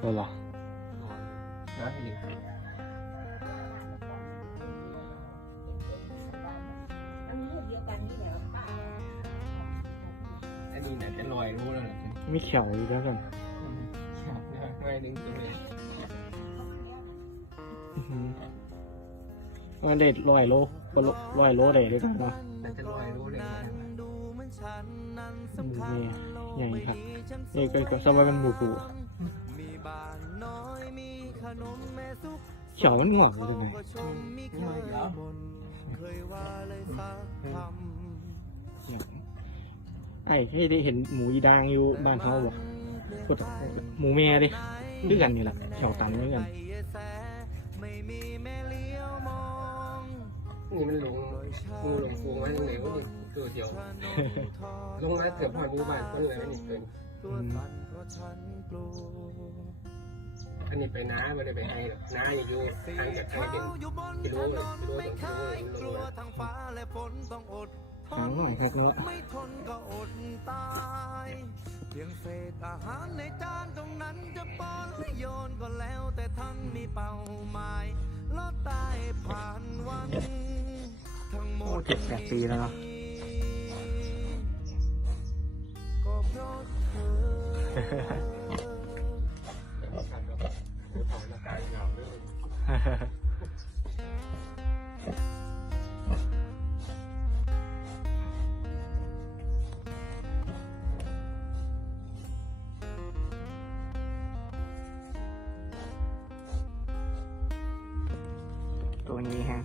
เออเหรอนอนนะอีกอันนี้น่ะจะลอยรู้แล้วเหรอมีเขียวอยู่แล้วกันง่ายนึงจะไม่อื้อหือมันเด็ดร้อยโลก็ร้อยโลได้ด้วยกันเนาะน่าจะลอยรู้เลยนะอืมนี่ใหญ่ครับนี่ก็ก็สบายกันหมู่ปู่ เขียวมันงอกเลยไงง่ายแล้วไอ้ให้ได้เห็นหมูอีดางอยู่บ้านเขาบ่ก็หมูแม่ดิด้วยกันนี่แหละเขียวตันด้วยกันนี่มันหลงงูหลงฟูมันเหลวนี่ตัวเดียวลงมาเกือบพอมีบ้านคนเลยนี่เป็น อันนี้ไปน้าไม่ได้ไปให้หรอกน้าอยู่อยู่ทางจากไทยเป็นกิโลเลยกิโลต่อกิโลเลยหางของเขาก็ไม่ทนก็อดตายเพียงเศษอาหารในจานตรงนั้นจะป้อนหรือโยนก็แล้ว แต่ท่านมีเป้าหมายลอดตายผ่านวัน ทั้งหมดเจ็ดแปดปีแล้วเนาะก็เพราะเธอ ตัวนี้ฮะ